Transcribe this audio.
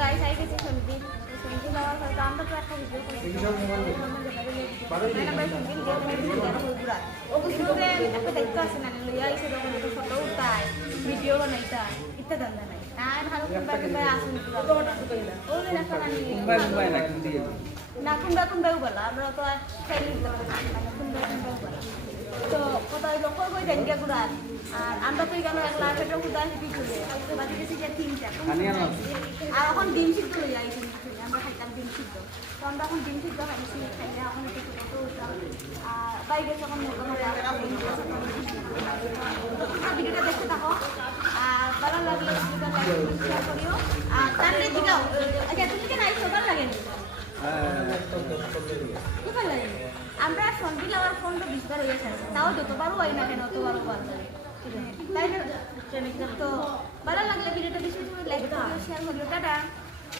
guys I গেছে সন্দীপ সন্দীপ যাওয়ার পর তো আমরা তো একটা ভিডিও করেছি ও কিছু একটা দেখতে আসে না লইয়া এসে যখন ফটো উঠায় ভিডিও বানাইতা ইত্যাদি দান্দা নাই আর ভালো কুম্বা কুম্বা আসুন ও দেখা না কুম্বা কুম্বাও বলা আমরা তো আর খেলি দিতে পারি না কুম্বা কুম্বাও বলা তো কোথায় লক্ষ্য করে দেঙ্গা গুড়ার আর আমরা তো গেল এক লাখ টাকা গুড়া হিপি চলে বাড়ি গেছি যে তিনটা আর এখন ডিম সিদ্ধ হয়ে যায় আমরা খাইতাম ডিম সিদ্ধ তো আমরা এখন ডিম সিদ্ধ খাইছি খাইলে এখন একটু ফটো উঠলাম আর বাইরে যখন ভিডিওটা দেখতে থাকো আর ভালো লাগলে ভিডিওটা লাইক শেয়ার করিও আর তাহলে দিগাও আচ্ছা তুমি কি নাই সবার লাগেনি কোথায় লাগে আমরা সন্ধিল আমার ফোন তো 20 বার হয়ে গেছে তাও যতবারও হয় না কেন ততবারও বার তাই না তো ভালো লাগলে ভিডিওটা বেশি বেশি লাইক করিও শেয়ার করিও টাটা